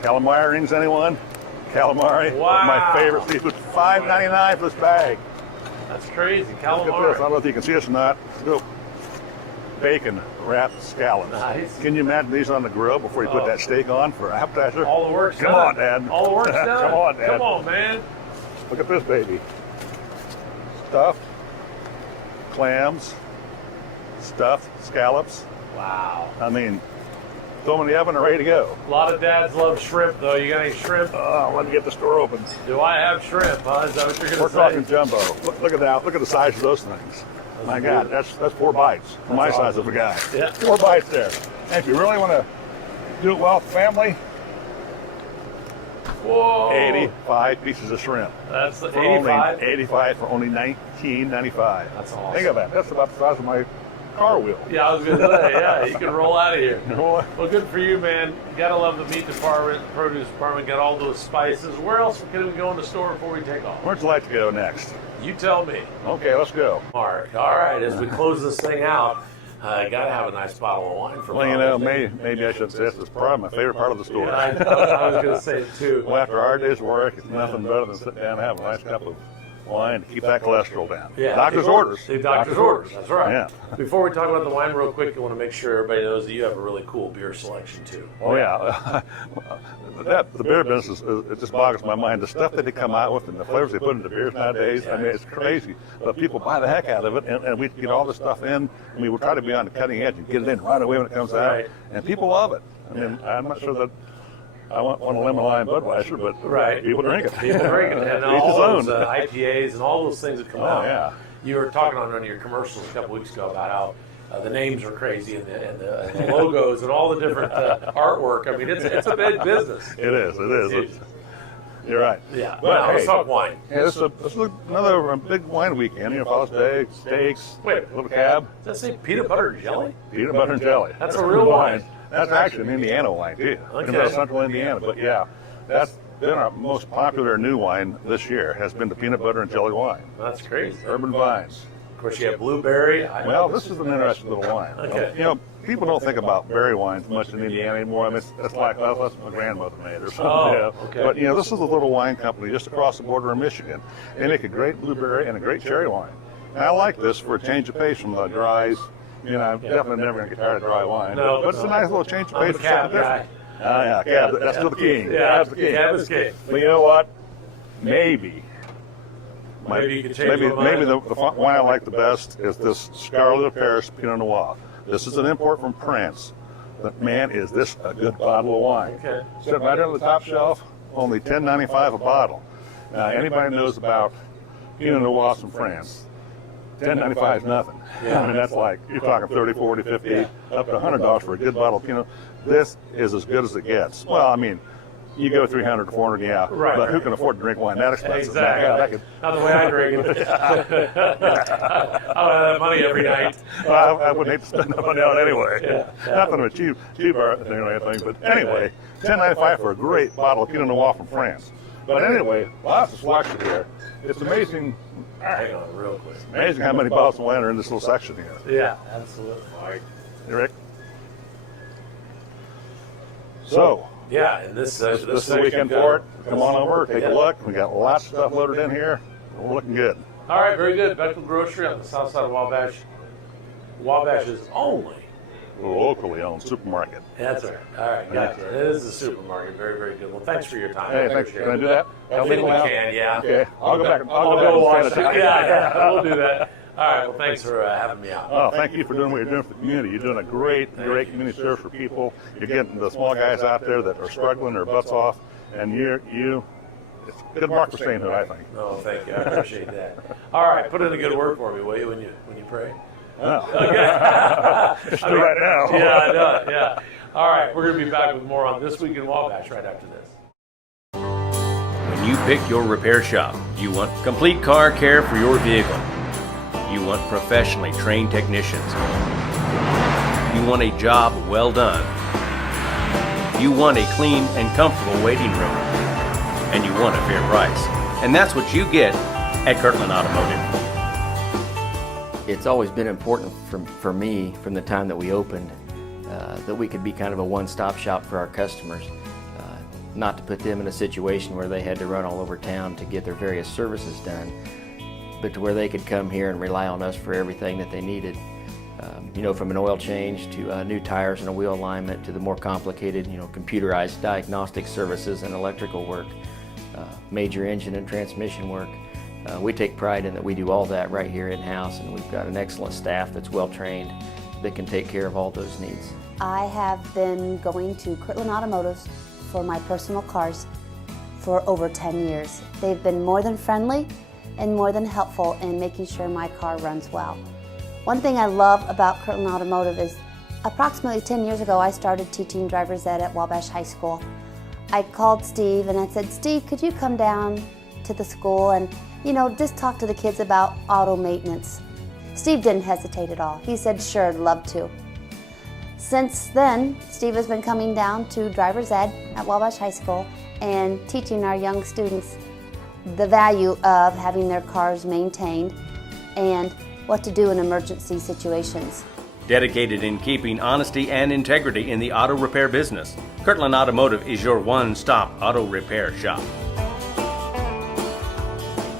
Calamari rings, anyone? Calamari, wow. My favorite seafood. $5.99 for this bag. That's crazy. Calamari. Look at this. I don't know if you can see this or not. Let's go. Bacon wrapped scallops. Nice. Can you imagine these on the grill before you put that steak on for appetizer? All the work's Come done. on, Dad. All the work's done. Come on, Dad. Come on, man. Look at this baby. Stuffed clams, stuffed scallops. Wow. I mean, throw them in the oven and ready to go. A lot of dads love shrimp, though. You got any shrimp? Let me get the store open. Do I have shrimp, huh? Is that what you're going to say? We're talking jumbo. Look at that. Look at the size of those things. My God, that's 4 bites for my size of a guy. Yeah. 4 bites there. And if you really want to do it well with the family, whoa, 85 pieces of shrimp. That's the for 85? Only 85 for only $19.95. That's awesome. Think of that. That's about the size of my car wheel. Yeah, I was going to say, yeah, you can roll out of here. Well, good for you, man. You got to love the meat department, produce department, got all those spices. Where else can we go in the store before we take off? Where'd you like to go next? You tell me. Okay, let's go. Mark, all right, as we close this thing out, I got to have a nice bottle of wine for Well, you know, maybe I should say this is probably my favorite part of the store. Yeah, I was going to say it too. Well, after our day's work, it's nothing better than sitting down and having a nice cup of wine to keep that cholesterol down. Yeah, Doctor's orders. Doctor's orders. That's right. Yeah. Before we talk about the wine real quick, I want to make sure everybody knows that you have a really cool beer selection too. Oh yeah, the beer business it just boggles my mind. The stuff that they come out with and the flavors they put into beers nowadays, I mean, it's crazy. But people buy the heck out of it, and we get all this stuff in. I mean, we try to be on the cutting edge and get it in right away when it comes out, and people love it. I mean, I'm not sure that I want a lemon lime Budweiser, but people drink it. People drink it, and all those IPAs and all those things that come out. Yeah. You were talking on one of your commercials a couple weeks ago about how the names are crazy and the logos and all the different artwork. I mean, it's a big business. It is. You're right. Yeah. Well, let's talk wine. Yeah, this is another big wine weekend. Father's Day, steaks, little cab. Does that say peanut butter and jelly? Peanut butter and jelly. That's a real wine. That's actually an Indiana wine, too. Okay. In central Indiana. But yeah, that's been our most popular new wine this year, has been the peanut butter and jelly wine. That's crazy. Urban Vines. Of course, you have blueberry. Well, this is an interesting little wine. Okay. People don't think about berry wines much in Indiana anymore. I mean, it's like, well, that's what my grandmother made or something. Oh, okay. But, this is a little wine company just across the border in Michigan. They make a great blueberry and a great cherry wine. And I like this for a change of pace from the dries. I'm definitely never going to get tired of dry wine. No, but it's a nice little change of pace for something different. Guy. Cab, that's still the king. Yeah, Cab's the king. Cab is king. But you know what? Maybe you could change my mind. maybe the wine I like the best is this Scarlet of Paris Pinot Noir. This is an import from France. But man, is this a good bottle of wine. Okay. Sitting right there on the top shelf, only $10.95 a bottle. Now, anybody knows about Pinot Noirs from France. $10.95 is nothing. Yeah. I mean, that's like, you're talking 30, 40, 50, up to $100 for a good bottle of Pinot. This is as good as it gets. Well, I mean, you go 300 to 400, yeah. Right. But who can afford to drink wine that expensive? Exactly. Not the way I drink it. I don't have that money every night. Well, I wouldn't hate to spend that money on it anyway. Yeah. Not that I'm a cheap thing or anything, but anyway, $10.95 for a great bottle of Pinot Noir from France. But anyway, lots of selection here. It's amazing. Hang on real quick. Amazing how many bottles of wine are in this little section here. Yeah, absolutely. Hey, Rick? So, yeah, and this is the weekend for it. Come on over, take a look. We got lots of stuff loaded in here. We're looking good. All right, very good. Bethel Grocery on the south side of Wabash. Wabash is only a locally owned supermarket. That's right. All right, gotcha. It is a supermarket. Very, very good. Well, thanks for your time. Hey, thanks. Can I do that? I think we can, yeah. Okay. I'll go back. I'll go watch it. Yeah, we'll do that. All right, well, thanks for having me out. Oh, thank you for doing what you're doing for the community. You're doing a great community service for people. You're getting the small guys out there that are struggling their butts off, and it's a good mark for sainthood, I think. Oh, thank you. I appreciate that. All right, put in a good word for me, will you, when you pray? Oh. Okay. Just do right now. Yeah, I know, yeah. All right, we're going to be back with more on This Week in Wabash right after this. When you pick your repair shop, you want complete car care for your vehicle. You want professionally trained technicians. You want a job well done. You want a clean and comfortable waiting room. And you want a fair price. And that's what you get at Kirtland Automotive. It's always been important for me from the time that we opened that we could be kind of a one-stop shop for our customers. Not to put them in a situation where they had to run all over town to get their various services done, but to where they could come here and rely on us for everything that they needed. From an oil change to new tires and a wheel alignment to the more complicated, computerized diagnostic services and electrical work, major engine and transmission work. We take pride in that we do all that right here in-house, and we've got an excellent staff that's well trained that can take care of all those needs. I have been going to Kirtland Automotive for my personal cars for over 10 years. They've been more than friendly and more than helpful in making sure my car runs well. One thing I love about Kirtland Automotive is approximately 10 years ago I started teaching driver's ed at Wabash High School. I called Steve and I said, Steve, could you come down to the school and just talk to the kids about auto maintenance? Steve didn't hesitate at all. He said, sure, I'd love to. Since then, Steve has been coming down to driver's ed at Wabash High School and teaching our young students the value of having their cars maintained and what to do in emergency situations. Dedicated in keeping honesty and integrity in the auto repair business, Kirtland Automotive is your one-stop auto repair shop.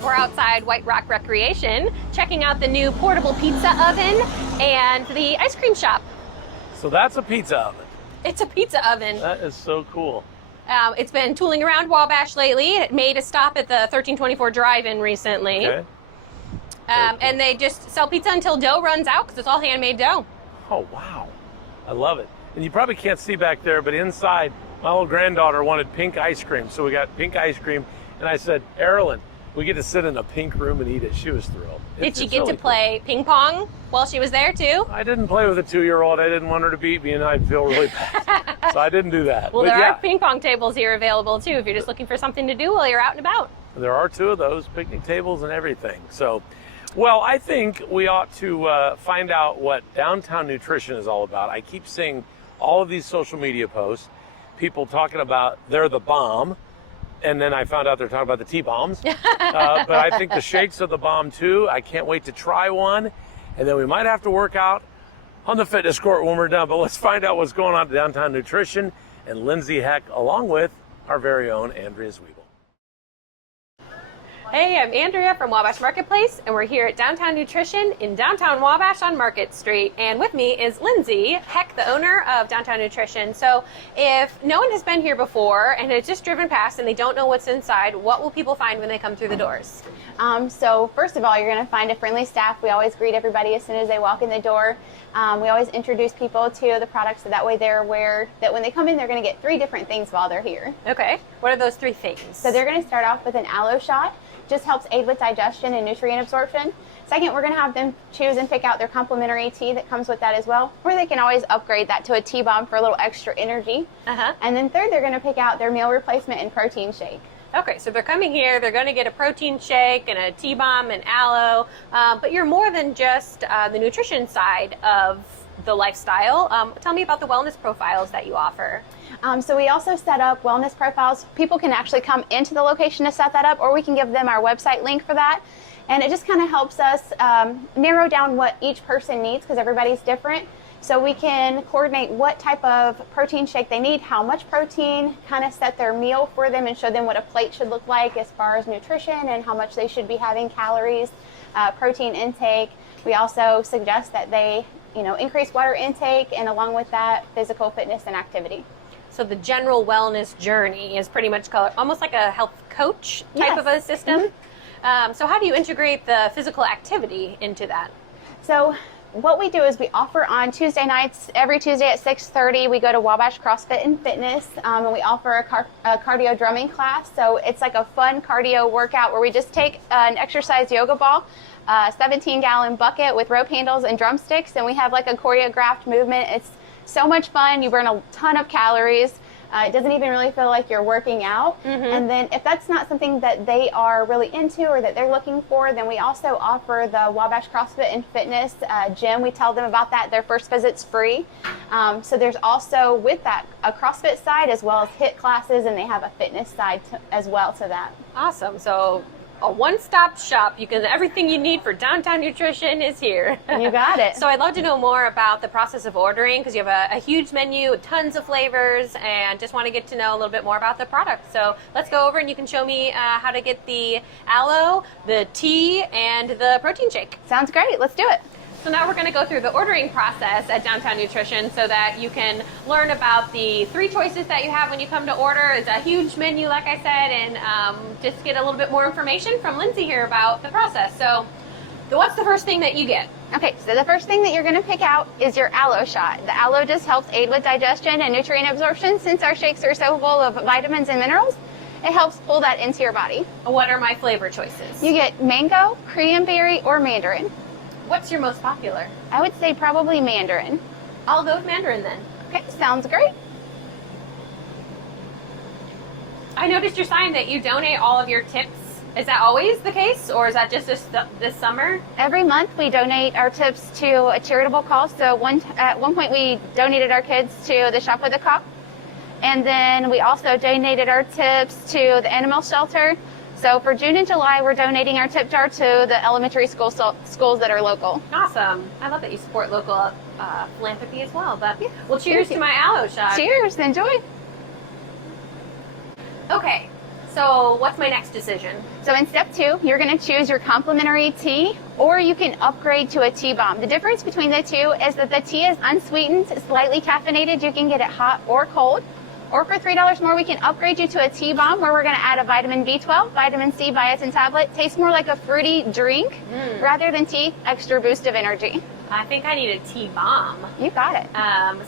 We're outside White Rock Recreation, checking out the new portable pizza oven and the ice cream shop. So that's a pizza oven. It's a pizza oven. That is so cool. It's been tooling around Wabash lately. It made a stop at the 1324 Drive-In recently. Okay. And they just sell pizza until dough runs out because it's all handmade dough. Oh, wow. I love it. And you probably can't see back there, but inside, my little granddaughter wanted pink ice cream. So we got pink ice cream. And I said, Erilyn, we get to sit in a pink room and eat it. She was thrilled. Did she get to play ping pong while she was there too? I didn't play with a 2-year-old. I didn't want her to beat me and I'd feel really bad. So I didn't do that. Well, but there are ping pong tables here available too if you're just looking for something to do while you're out and about. There are 2 of those, picnic tables and everything. So, well, I think we ought to find out what downtown nutrition is all about. I keep seeing all of these social media posts, people talking about they're the bomb. And then I found out they're talking about the T-bombs. But I think the shakes are the bomb too. I can't wait to try one. And then we might have to work out on the fitness court when we're done. But let's find out what's going on at Downtown Nutrition and Lindsay Heck, along with our very own Andrea Zwiebel. Hey, I'm Andrea from Wabash Marketplace, and we're here at Downtown Nutrition in downtown Wabash on Market Street. And with me is Lindsay Heck, the owner of Downtown Nutrition. So if no one has been here before and has just driven past and they don't know what's inside, what will people find when they come through the doors? So first of all, you're going to find a friendly staff. We always greet everybody as soon as they walk in the door. We always introduce people to the products so that way they're aware that when they come in, they're going to get 3 different things while they're here. Okay. What are those 3 things? So they're going to start off with an aloe shot. Just helps aid with digestion and nutrient absorption. Second, we're going to have them choose and pick out their complimentary tea that comes with that as well, or they can always upgrade that to a tea bomb for a little extra energy. And then third, they're going to pick out their meal replacement and protein shake. Okay, so they're coming here, they're going to get a protein shake and a tea bomb and aloe, but you're more than just the nutrition side of the lifestyle. Tell me about the wellness profiles that you offer. So we also set up wellness profiles. People can actually come into the location to set that up, or we can give them our website link for that. And it just kind of helps us narrow down what each person needs because everybody's different. So we can coordinate what type of protein shake they need, how much protein, kind of set their meal for them and show them what a plate should look like as far as nutrition and how much they should be having calories, protein intake. We also suggest that they increase water intake and along with that, physical fitness and activity. So the general wellness journey is pretty much almost like a health coach type of a system. So how do you integrate the physical activity into that? So what we do is we offer on Tuesday nights, every Tuesday at 6:30, we go to Wabash CrossFit and Fitness, and we offer a cardio drumming class. So it's like a fun cardio workout where we just take an exercise yoga ball, a 17-gallon bucket with rope handles and drumsticks, and we have like a choreographed movement. It's so much fun. You burn a ton of calories. It doesn't even really feel like you're working out. And then if that's not something that they are really into or that they're looking for, then we also offer the Wabash CrossFit and Fitness gym. We tell them about that. Their first visit's free. So there's also with that a CrossFit side as well as HIIT classes, and they have a fitness side as well to that. Awesome. So a one-stop shop. Everything you need for downtown nutrition is here. You got it. So I'd love to know more about the process of ordering because you have a huge menu, tons of flavors, and just want to get to know a little bit more about the product. So let's go over and you can show me how to get the aloe, the tea, and the protein shake. Sounds great. Let's do it. So now we're going to go through the ordering process at Downtown Nutrition so that you can learn about the 3 choices that you have when you come to order. It's a huge menu, like I said, and just get a little bit more information from Lindsay here about the process. So what's the first thing that you get? Okay, so the first thing that you're going to pick out is your aloe shot. The aloe just helps aid with digestion and nutrient absorption. Since our shakes are so full of vitamins and minerals, it helps pull that into your body. What are my flavor choices? You get mango, cranberry, or mandarin. What's your most popular? I would say probably mandarin. I'll go with mandarin then. Okay, sounds great. I noticed your sign that you donate all of your tips. Is that always the case, or is that just this summer? Every month we donate our tips to a charitable cause. So at one point we donated our kids to the Shop with a Cop. And then we also donated our tips to the animal shelter. So for June and July, we're donating our tip jar to the elementary schools that are local. Awesome. I love that you support local philanthropy as well. But well, cheers to my aloe shot. Cheers. Enjoy. Okay. So what's my next decision? So in step 2, you're going to choose your complimentary tea, or you can upgrade to a tea bomb. The difference between the two is that the tea is unsweetened, slightly caffeinated. You can get it hot or cold. Or for $3 more, we can upgrade you to a tea bomb, where we're going to add a vitamin B12, vitamin C biotin tablet. Tastes more like a fruity drink rather than tea. Extra boost of energy. I think I need a tea bomb. You got it.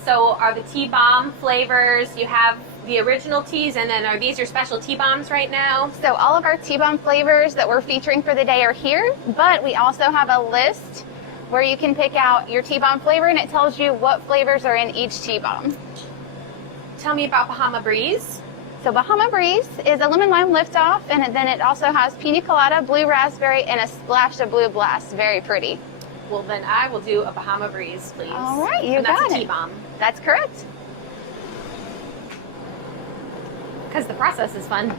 So are the tea bomb flavors, you have the original teas, and then are these your special tea bombs right now? So all of our tea bomb flavors that we're featuring for the day are here, but we also have a list where you can pick out your tea bomb flavor, and it tells you what flavors are in each tea bomb. Tell me about Bahama Breeze. So Bahama Breeze is a lemon lime liftoff, and then it also has pina colada, blue raspberry, and a splash of blue blast. Very pretty. Well, then I will do a Bahama Breeze, please. All right, you and got that's a it. tea bomb. That's correct. Because the process is fun.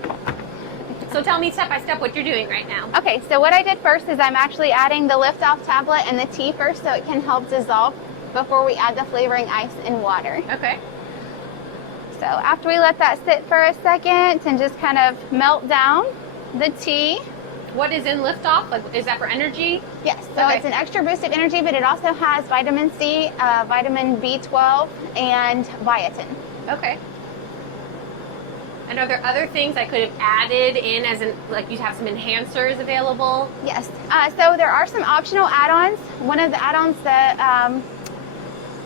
So tell me step by step what you're doing right now. Okay, so what I did first is I'm actually adding the liftoff tablet and the tea first, so it can help dissolve before we add the flavoring ice and water. Okay. So after we let that sit for a second and just kind of melt down the tea. What is in liftoff? Like, is that for energy? Yes, so it's an extra boost of energy, but it also has vitamin C, vitamin B12, and biotin. Okay. And are there other things I could have added in, as in, like, you have some enhancers available? Yes. So there are some optional add-ons. One of the add-ons that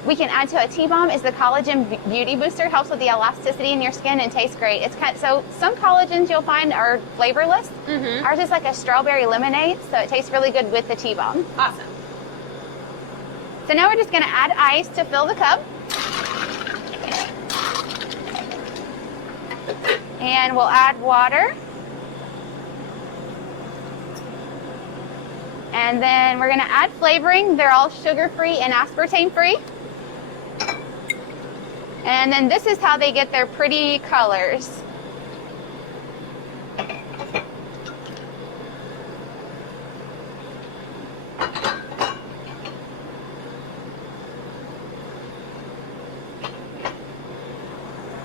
we can add to a tea bomb is the collagen beauty booster. Helps with the elasticity in your skin and tastes great. It's so some collagens you'll find are flavorless. Ours is like a strawberry lemonade, so it tastes really good with the tea bomb. Awesome. So now we're just going to add ice to fill the cup. And we'll add water. And then we're going to add flavoring. They're all sugar-free and aspartame-free. And then this is how they get their pretty colors.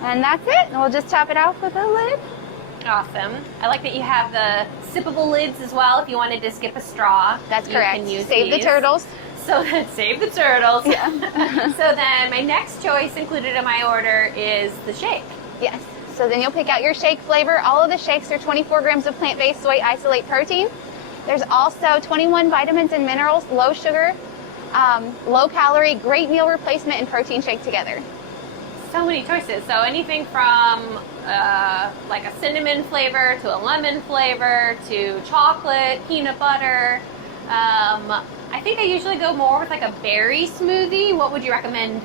And that's it. We'll just top it off with a lid. Awesome. I like that you have the sippable lids as well. If you wanted to skip a straw, that's correct. Can use Save these. the turtles. So save the turtles. Yeah. So then my next choice included in my order is the shake. Yes. So then you'll pick out your shake flavor. All of the shakes are 24 grams of plant-based soy isolate protein. There's also 21 vitamins and minerals, low sugar, low calorie, great meal replacement and protein shake together. So many choices. So anything from like a cinnamon flavor to a lemon flavor to chocolate, peanut butter. I think I usually go more with like a berry smoothie. What would you recommend?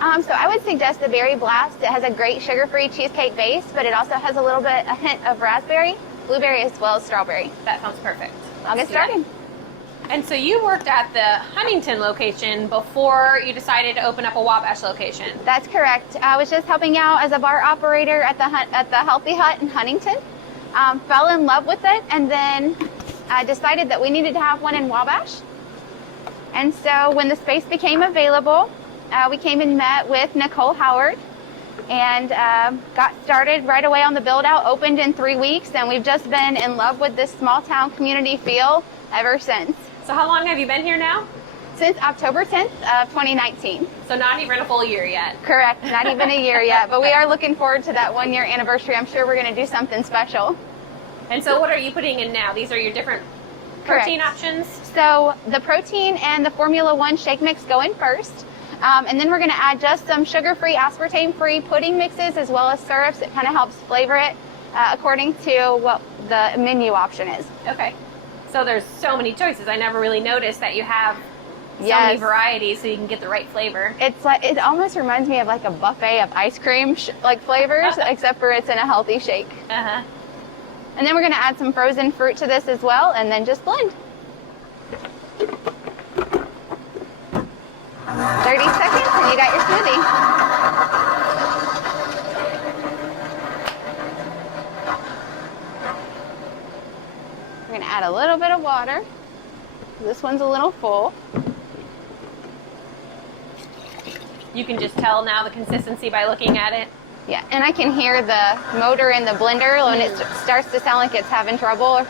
So I would suggest the Berry Blast. It has a great sugar-free cheesecake base, but it also has a hint of raspberry, blueberry, as well as strawberry. That sounds perfect. I'll get started. And so you worked at the Huntington location before you decided to open up a Wabash location. That's correct. I was just helping out as a bar operator at the Healthy Hut in Huntington. Fell in love with it, and then I decided that we needed to have one in Wabash. And so when the space became available, we came and met with Nicole Howard and got started right away on the build out. Opened in 3 weeks, and we've just been in love with this small town community feel ever since. So how long have you been here now? Since October 10th of 2019. So not even a full year yet. Correct, not even a year yet, but we are looking forward to that 1 year anniversary. I'm sure we're going to do something special. And so what are you putting in now? These are your different protein options? So the protein and the Formula One shake mix go in first. And then we're going to add just some sugar-free, aspartame-free pudding mixes as well as syrups. It kind of helps flavor it according to what the menu option is. Okay. So there's so many choices. I never really noticed that you have so many varieties so you can get the right flavor. It's like, it almost reminds me of like a buffet of ice cream like flavors, except for it's in a healthy shake. Uh-huh. And then we're going to add some frozen fruit to this as well, and then just blend. 30 seconds and you got your smoothie. We're going to add a little bit of water. This one's a little full. You can just tell now the consistency by looking at it. Yeah, and I can hear the motor in the blender when it starts to sound like it's having trouble.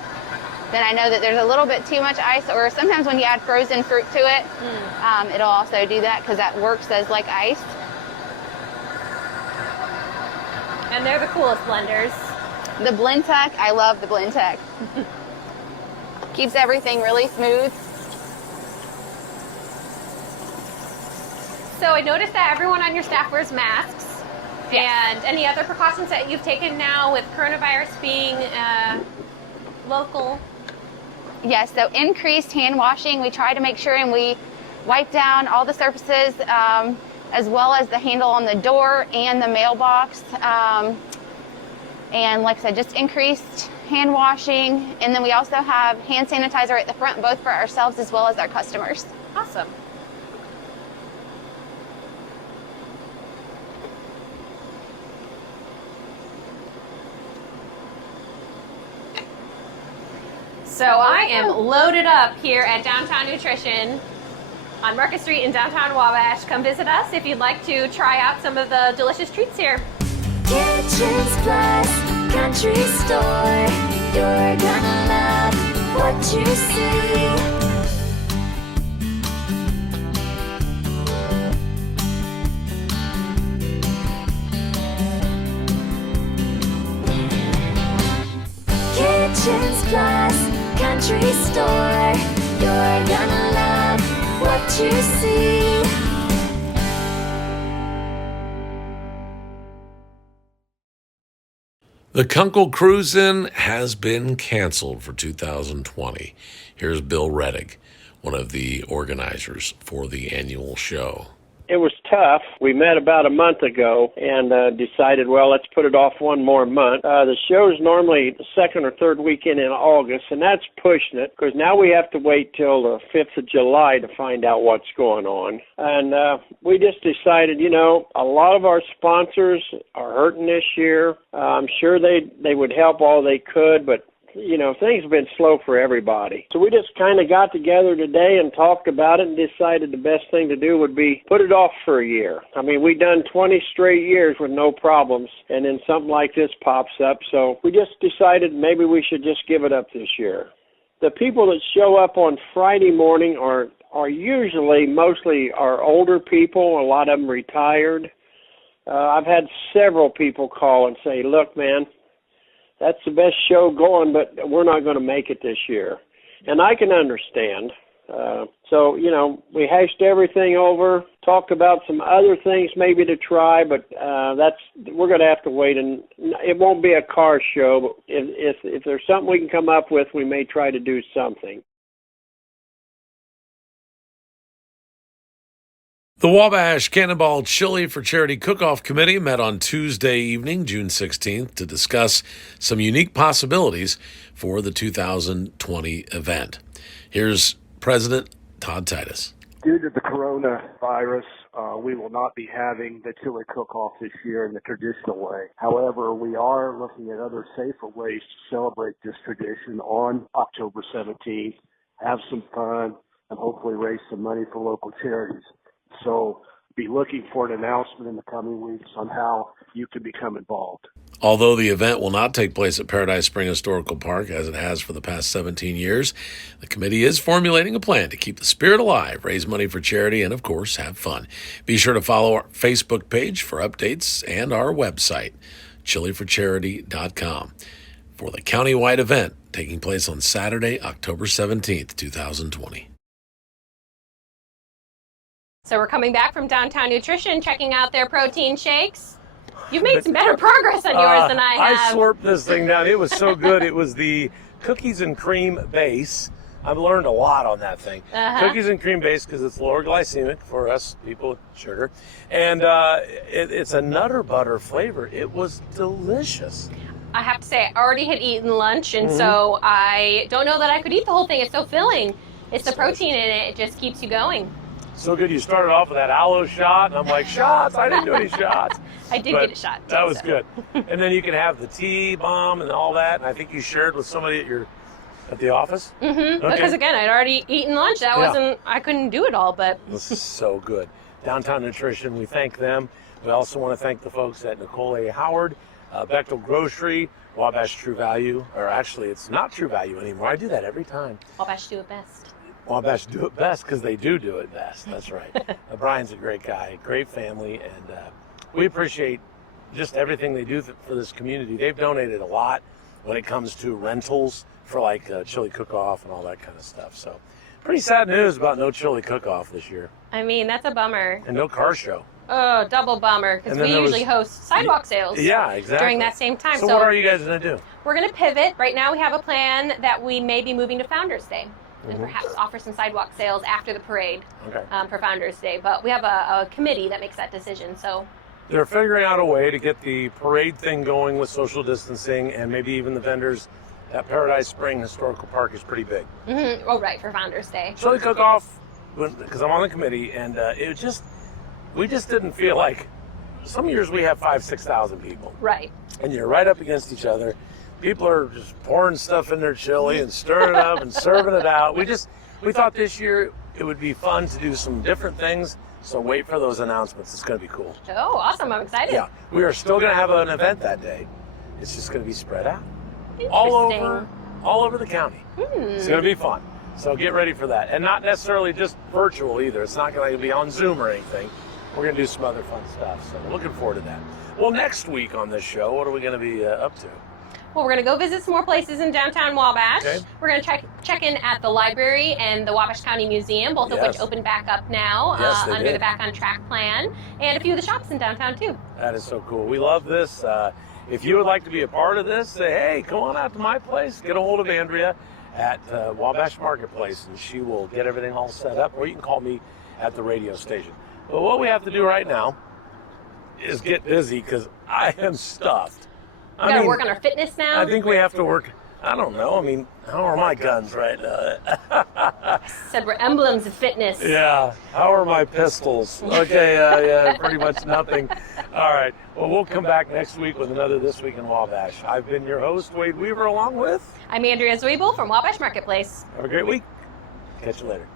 Then I know that there's a little bit too much ice, or sometimes when you add frozen fruit to it, it'll also do that because that works as like ice. And they're the coolest blenders. The BlendTech, I love the BlendTech. Keeps everything really smooth. So I noticed that everyone on your staff wears masks. Yes. And any other precautions that you've taken now with coronavirus being local? Yes, so increased hand washing. We try to make sure and we wipe down all the surfaces as well as the handle on the door and the mailbox. And like I said, just increased hand washing. And then we also have hand sanitizer at the front, both for ourselves as well as our customers. Awesome. So I am loaded up here at Downtown Nutrition on Market Street in downtown Wabash. Come visit us if you'd like to try out some of the delicious treats here. Kitchens Plus Country Store. You're gonna love what you see. Kitchens Plus Country Store. You're gonna love what you see. The Kunkel Cruise-In has been canceled for 2020. Here's Bill Reddick, one of the organizers for the annual show. It was tough. We met about a month ago and decided, well, let's put it off one more month. The show's normally the second or third weekend in August, and that's pushing it because now we have to wait till the 5th of July to find out what's going on. And we just decided, you know, a lot of our sponsors are hurting this year. I'm sure they would help all they could, but you know, things have been slow for everybody. So we just kind of got together today and talked about it and decided the best thing to do would be put it off for a year. I mean, we've done 20 straight years with no problems, and then something like this pops up. So we just decided maybe we should just give it up this year. The people that show up on Friday morning are usually mostly our older people, a lot of them retired. I've had several people call and say, look, man, that's the best show going, but we're not going to make it this year. And I can understand. So, you know, we hashed everything over, talked about some other things maybe to try, but we're going to have to wait. And it won't be a car show, but if there's something we can come up with, we may try to do something. The Wabash Cannonball Chili for Charity Cook-Off Committee met on Tuesday evening, June 16th, to discuss some unique possibilities for the 2020 event. Here's President Todd Titus. Due to the coronavirus, we will not be having the chili cook-off this year in the traditional way. However, we are looking at other safer ways to celebrate this tradition on October 17th, have some fun, and hopefully raise some money for local charities. So be looking for an announcement in the coming weeks on how you can become involved. Although the event will not take place at Paradise Spring Historical Park as it has for the past 17 years, the committee is formulating a plan to keep the spirit alive, raise money for charity, and, of course, have fun. Be sure to follow our Facebook page for updates and our website, chiliforcharity.com, for the countywide event taking place on Saturday, October 17th, 2020. So we're coming back from Downtown Nutrition, checking out their protein shakes. You've made some better progress on yours than I have. I slurped this thing down. It was so good. It was the cookies and cream base. I've learned a lot on that thing. Cookies and cream base because it's lower glycemic for us people with sugar. And it's a nutter butter flavor. It was delicious. I have to say, I already had eaten lunch, and so I don't know that I could eat the whole thing. It's so filling. It's the protein in it. It just keeps you going. So good. You started off with that aloe shot, and I'm like, shots? I didn't do any shots. I did get a shot. That was good. And then you can have the tea bomb and all that. And I think you shared with somebody at the office. Mm-hmm. Okay. Because again, I'd already eaten lunch. That wasn't. I couldn't do it all, but this is so good. Downtown Nutrition. We thank them We also want to thank the folks at Nicole A. Howard, Bechtel Grocery, Wabash True Value, or actually it's not True Value anymore. I do that every time. Wabash do it best. Wabash do it best because they do it best. That's right. Brian's a great guy, great family, and we appreciate just everything they do for this community. They've donated a lot when it comes to rentals for like chili cook-off and all that kind of stuff. So pretty sad news about no chili cook-off this year. I mean, that's a bummer. And no car show. Oh, double bummer, because we usually host sidewalk sales. Yeah, exactly. During that same time. So what are you guys going to do? We're going to pivot. Right now we have a plan that we may be moving to Founders Day. And perhaps offer some sidewalk sales after the parade for Founders Day. But we have a committee that makes that decision. So they're figuring out a way to get the parade thing going with social distancing, and maybe even the vendors at Paradise Spring Historical Park is pretty big. Oh, right, for Founders Day. Chili cook-off, because I'm on the committee, and we just didn't feel like, some years we have 5,000-6,000 people. Right. And you're right up against each other. People are just pouring stuff in their chili and stirring it up and serving it out. We thought this year it would be fun to do some different things. So wait for those announcements. It's going to be cool. Oh, awesome. I'm excited. Yeah. We are still going to have an event that day. It's just going to be spread out. All over the county. It's going to be fun. So get ready for that. And not necessarily just virtual either. It's not going to be on Zoom or anything. We're going to do some other fun stuff. So we're looking forward to that. Well, next week on this show, what are we going to be up to? Well, we're going to go visit some more places in downtown Wabash. Okay. We're going to check in at the library and the Wabash County Museum, both of which open back up now under the Back on Track plan, and a few of the shops in downtown too. That is so cool. We love this. If you would like to be a part of this, say, hey, come on out to my place. Get a hold of Andrea at Wabash Marketplace, and she will get everything all set up, or you can call me at the radio station. But what we have to do right now is get busy because I am stuffed. We got to work on our fitness now. I think we have to work. I don't know. I mean, how are my guns right now? Said we're emblems of fitness. Yeah. How are my pistols? Okay. Yeah. Pretty much nothing. All right. Well, we'll come back next week with another This Week in Wabash. I've been your host, Wade Weaver, along with... I'm Andrea Zweibel from Wabash Marketplace. Have a great week. Catch you later.